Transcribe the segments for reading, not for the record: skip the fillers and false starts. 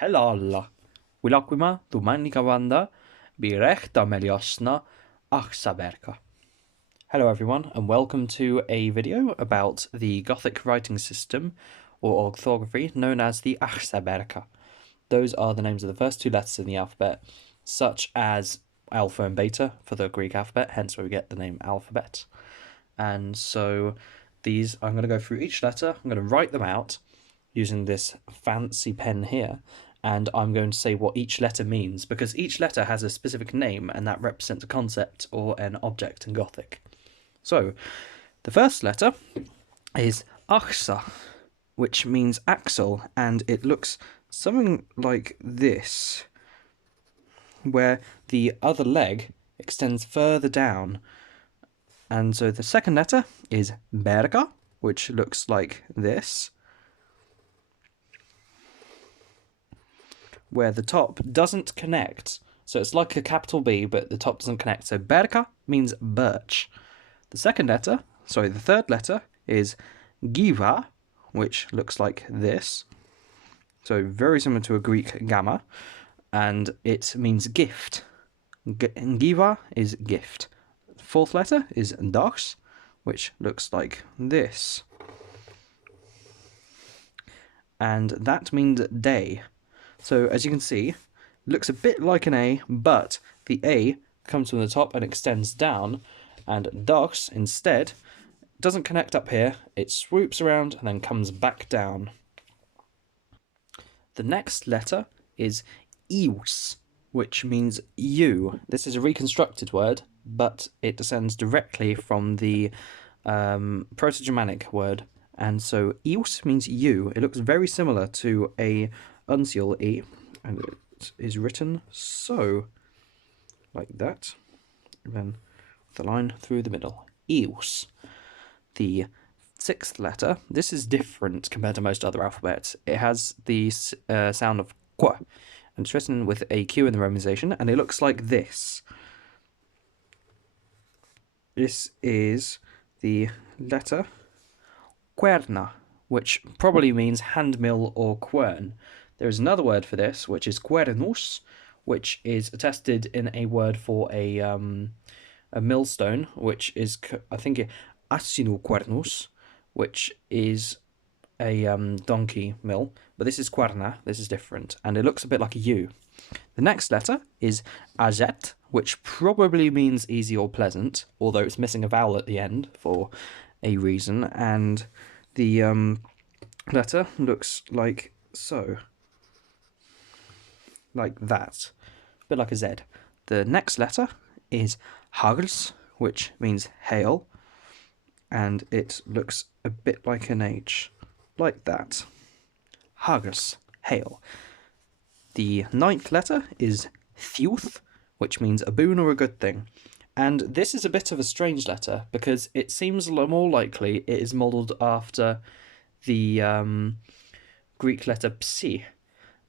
Helal. Wilakuma tumanikawanda birechta meliosna Ahsabairka. Hello everyone, and welcome to a video about the Gothic writing system or orthography known as the Ahsabairka. Those are the names of the first two letters in the alphabet, such as alpha and beta for the Greek alphabet, hence where we get the name alphabet. And so these, I'm going to go through each letter, I'm going to write them out using this fancy pen here, and I'm going to say what each letter means, because each letter has a specific name and that represents a concept or an object in Gothic. So, the first letter is Ahsa, which means axle, and it looks something like this, where the other leg extends further down. And so the second letter is Berka, which looks like this, where the top doesn't connect. So it's like a capital B, but the top doesn't connect. So Berka means birch. The third letter is Giva, which looks like this. So very similar to a Greek gamma, and it means gift. Giva is gift. Fourth letter is Dox, which looks like this. And that means day. So as you can see, looks a bit like an A, but the A comes from the top and extends down, and Dox instead doesn't connect up here, it swoops around and then comes back down. The next letter is Eus, which means you. This is a reconstructed word, but it descends directly from the Proto-Germanic word, and so Eus means you. It looks very similar to a uncial E, and it is written so, like that, and then the line through the middle. Eus. The sixth letter, this is different compared to most other alphabets. It has the sound of qu, and it's written with a Q in the romanization, and it looks like this. This is the letter querna, which probably means handmill or quern. There is another word for this, which is quernus, which is attested in a word for a millstone, which is, I think, asinu quernus, which is a donkey mill. But this is querna, this is different, and it looks a bit like a U. The next letter is azet, which probably means easy or pleasant, although it's missing a vowel at the end for a reason, and the letter looks like so. Like that. A bit like a Z. The next letter is Hagls, which means hail, and it looks a bit like an H. Like that. Hagls, hail. The ninth letter is Theuth, which means a boon or a good thing. And this is a bit of a strange letter, because it seems more likely it is modelled after the Greek letter psi,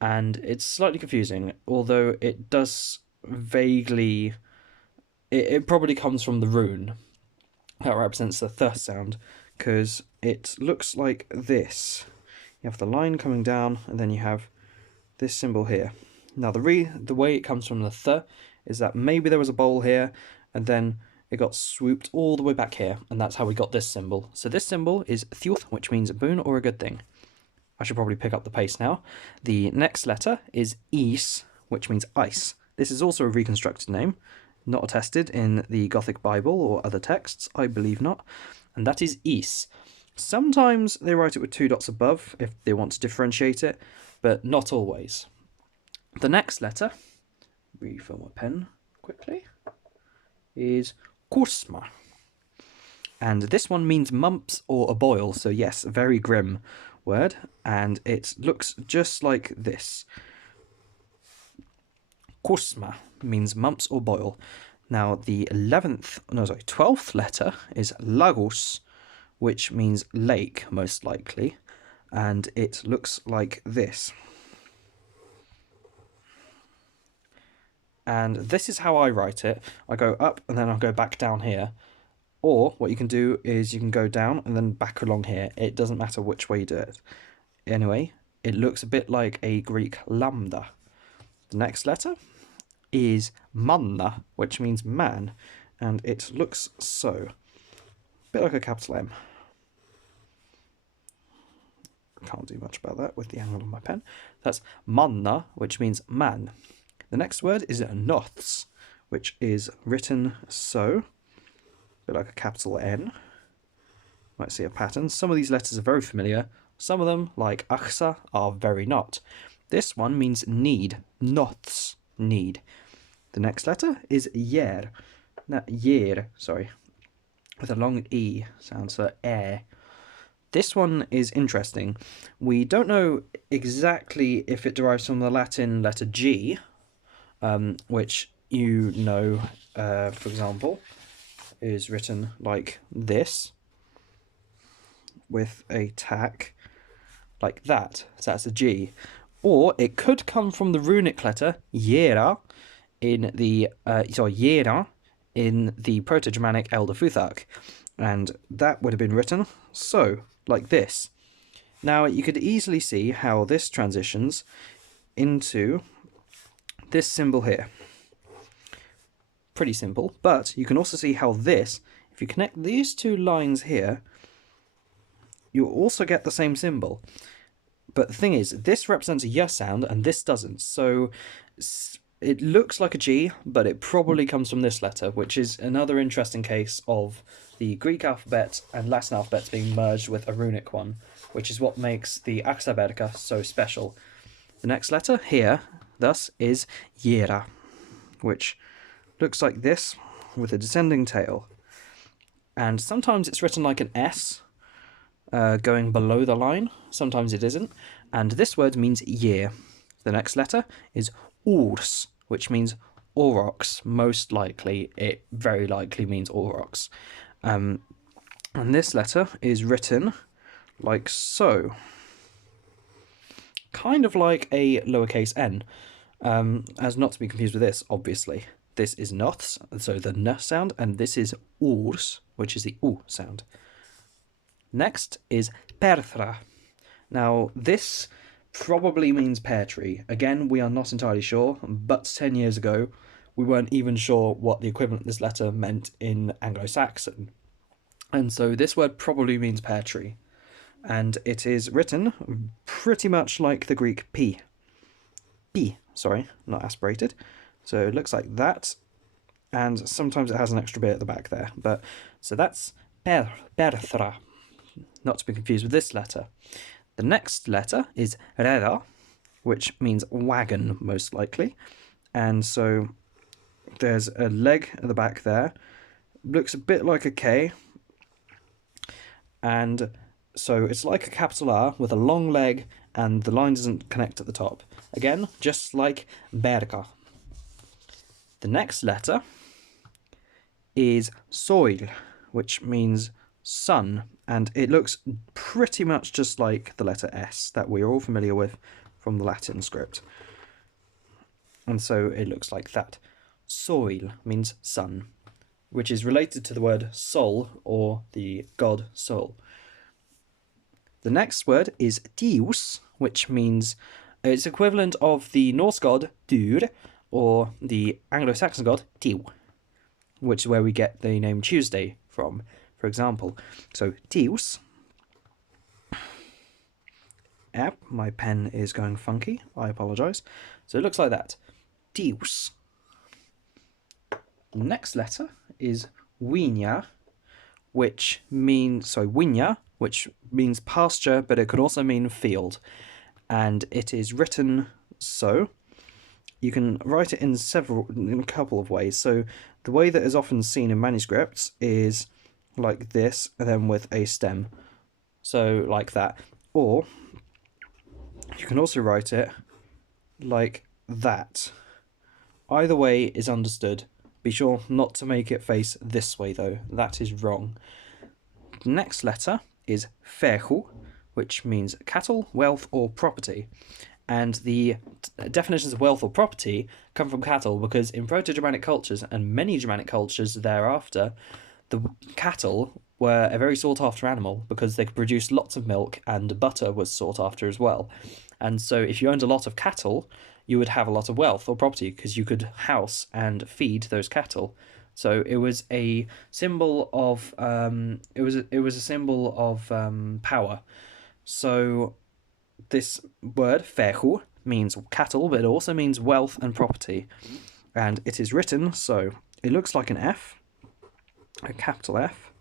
and it's slightly confusing, although it does vaguely... It probably comes from the rune that represents the th sound, because it looks like this. You have the line coming down, and then you have this symbol here. Now the way it comes from the th is that maybe there was a bowl here, and then it got swooped all the way back here, and that's how we got this symbol. So this symbol is Theuth, which means a boon or a good thing. I should probably pick up the pace now. The next letter is Is, which means ice. This is also a reconstructed name, not attested in the Gothic Bible or other texts, I believe not, and that is Is. Sometimes they write it with 2 dots above if they want to differentiate it, but not always. The next letter, refill my pen quickly, is Kursma. And this one means mumps or a boil, so yes, a very grim word, and it looks just like this. Kursma means mumps or boil. Now the 12th letter is Lagos, which means lake, most likely, and it looks like this. And this is how I write it. I go up and then I'll go back down here. Or what you can do is you can go down and then back along here. It doesn't matter which way you do it. Anyway, it looks a bit like a Greek lambda. The next letter is manna, which means man, and it looks so. A bit like a capital M. Can't do much about that with the angle of my pen. That's manna, which means man. The next word is noths, which is written so. A bit like a capital N. Might see a pattern. Some of these letters are very familiar. Some of them, like achsa, are very not. This one means need. Noths, need. The next letter is yer. Sorry. With a long E sound, so air. This one is interesting. We don't know exactly if it derives from the Latin letter G, which you know, for example, is written like this, with a tack like that. So that's a G. Or it could come from the runic letter Yera in the Yera in the Proto-Germanic Elder Futhark, and that would have been written so, like this. Now you could easily see how this transitions into this symbol here. Pretty simple, but you can also see how this, if you connect these two lines here, you also get the same symbol. But the thing is, this represents a Y sound and this doesn't, so it looks like a G, but it probably comes from this letter, which is another interesting case of the Greek alphabet and Latin alphabets being merged with a runic one, which is what makes the Ahsabairka so special. The next letter here, thus, is Yera, which looks like this with a descending tail. And sometimes it's written like an S, going below the line, sometimes it isn't, and this word means year. The next letter is urs, which means aurochs. Most likely, it very likely means aurochs. And this letter is written like so. Kind of like a lowercase n, as not to be confused with this, obviously. This is noths, so the n sound, and this is urs, which is the u sound. Next is perthra. Now, this probably means pear tree. Again, we are not entirely sure, but 10 years ago, we weren't even sure what the equivalent of this letter meant in Anglo-Saxon. And so this word probably means pear tree. And it is written pretty much like the Greek P. P, sorry, not aspirated. So it looks like that. And sometimes it has an extra bit at the back there. But so that's perthra. Not to be confused with this letter. The next letter is rera, which means wagon, most likely. And so there's a leg at the back there. Looks a bit like a K. And so it's like a capital R with a long leg, and the line doesn't connect at the top. Again, just like berka. The next letter is soil, which means sun, and it looks pretty much just like the letter S that we're all familiar with from the Latin script. And so it looks like that. Soil means sun, which is related to the word sol, or the god Sol. The next word is Deus, which means it's equivalent of the Norse god Dur, or the Anglo-Saxon god Tiu, which is where we get the name Tuesday from, for example. So Deus. Yep, my pen is going funky. I apologise. So it looks like that. Deus. The next letter is Winya, which means Winya, which means pasture, but it could also mean field. And it is written so. You can write it in a couple of ways. So the way that is often seen in manuscripts is like this, and then with a stem. So like that. Or you can also write it like that. Either way is understood. Be sure not to make it face this way though. That is wrong. The next letter is fechu, which means cattle, wealth, or property. And the definitions of wealth or property come from cattle because in Proto-Germanic cultures and many Germanic cultures thereafter, the cattle were a very sought after animal because they could produce lots of milk, and butter was sought after as well. And so, if you owned a lot of cattle, you would have a lot of wealth or property because you could house and feed those cattle. So it was a symbol of it was a symbol of power. So this word fechu means cattle, but it also means wealth and property. And it is written so. It looks like an F, a capital F,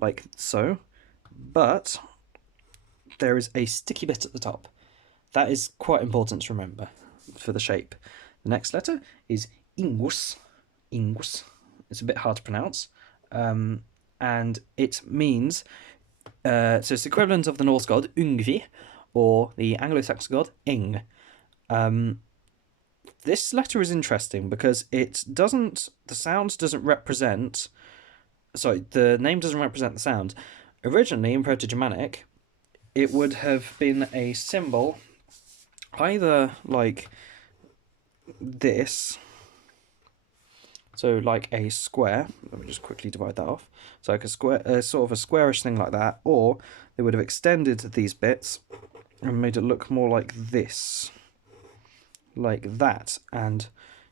like so, but there is a sticky bit at the top. That is quite important to remember for the shape. The next letter is ingus. Ingus. It's a bit hard to pronounce. And it means, so it's the equivalent of the Norse god Yngvi, or the Anglo-Saxon god Eng. This letter is interesting because the sound doesn't represent, sorry, the name doesn't represent the sound. Originally, in Proto-Germanic, it would have been a symbol either like this, so like a square. Let me just quickly divide that off. So like a square, sort of a squarish thing like that, or they would have extended these bits and made it look more like this, like that, and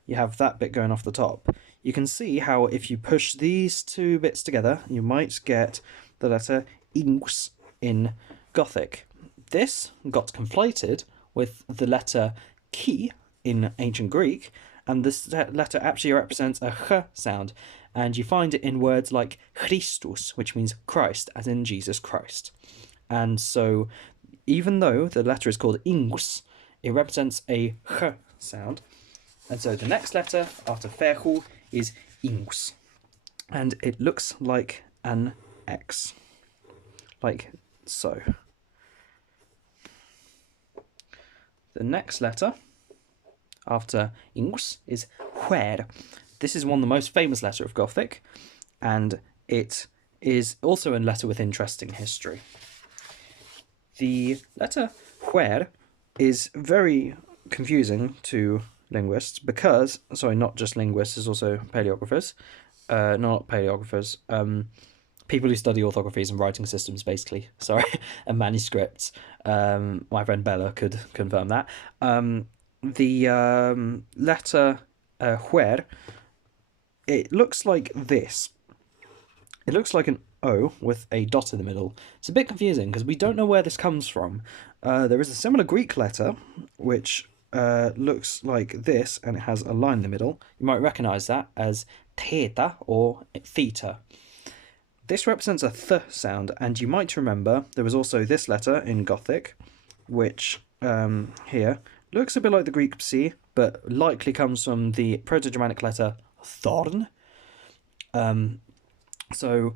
you have that bit going off the top. You can see how if you push these two bits together, you might get the letter ingus in Gothic. This got conflated with the letter chi in ancient Greek, and this letter actually represents a ch sound, and you find it in words like Christus, which means Christ, as in Jesus Christ. And so, even though the letter is called ingus, it represents a ch sound. And so the next letter after fechu is ingus, and it looks like an X, like so. The next letter after ingus is Whor. This is one of the most famous letters of Gothic, and it is also a letter with interesting history. The letter Whor is very confusing to linguists because, sorry, not just linguists, there's also paleographers, not paleographers, people who study orthographies and writing systems, basically, sorry, and manuscripts. My friend Bella could confirm that. The letter Whor, it looks like this. It looks like an O with a dot in the middle. It's a bit confusing because we don't know where this comes from. There is a similar Greek letter which looks like this, and it has a line in the middle. You might recognise that as theta or theta. This represents a th sound, and you might remember there was also this letter in Gothic, which here looks a bit like the Greek psi, but likely comes from the Proto-Germanic letter thorn. So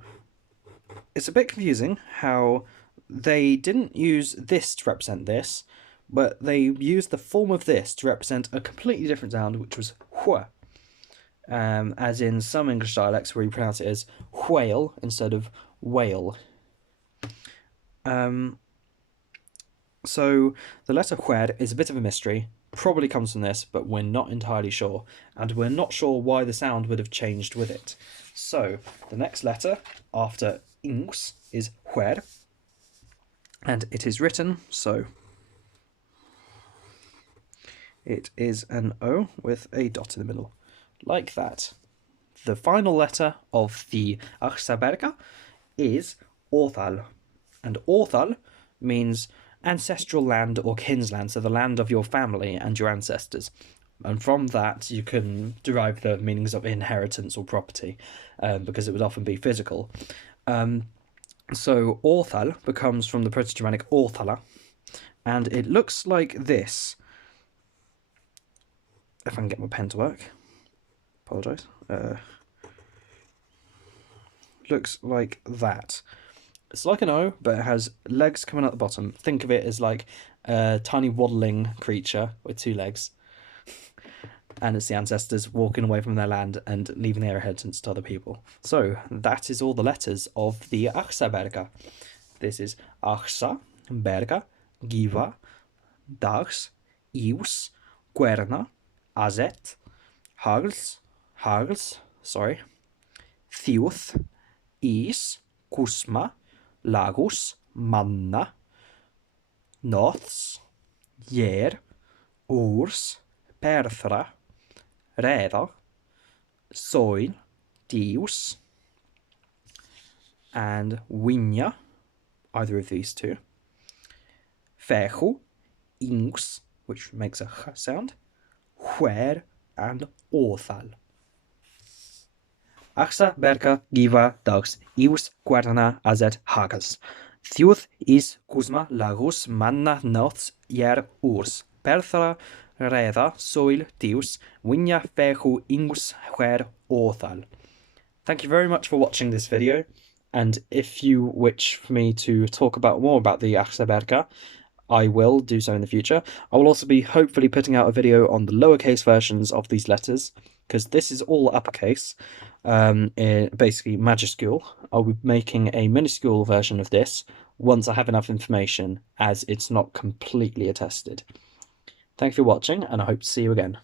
it's a bit confusing how they didn't use this to represent this, but they used the form of this to represent a completely different sound, which was wh. As in some English dialects where you pronounce it as whale instead of whale. So the letter Whor is a bit of a mystery, probably comes from this, but we're not entirely sure, and we're not sure why the sound would have changed with it. So the next letter after ingus is Whor, and it is written so. It is an O with a dot in the middle, like that. The final letter of the Ahsabairka is Orthal, and Orthal means ancestral land or kinsland, so the land of your family and your ancestors. And from that you can derive the meanings of inheritance or property, because it would often be physical. So Orthal becomes from the Proto-Germanic Orthala, and it looks like this. If I can get my pen to work. Apologise. Looks like that. It's like an O, but it has legs coming out the bottom. Think of it as like a tiny waddling creature with two legs. And it's the ancestors walking away from their land and leaving their inheritance to other people. So that is all the letters of the Ahsabairka. This is Ahsa, Berga, Giva, Dags, Ius, Guerna, Azet, Hagls, Thiuth, Is, Cusma, Lagos, Manna, Noths, Yer, Urs, Perthra, Rera, Soil, Dius, and Winya, either of these two. Fechu, Ingus, which makes a ch sound, Whor, and Othal. Ahsabairka giva dags ius guarna azet hagas. Thiuth is Kuzma Lagos Manna Noths Yer Urs. Perthra Reda Soil Dius Winya Fechu Ingus Whor Othal. Thank you very much for watching this video, and if you wish for me to talk more about the Ahsabairka, I will do so in the future. I will also be hopefully putting out a video on the lowercase versions of these letters, because this is all uppercase, basically majuscule. I'll be making a minuscule version of this once I have enough information, as it's not completely attested. Thank you for watching, and I hope to see you again.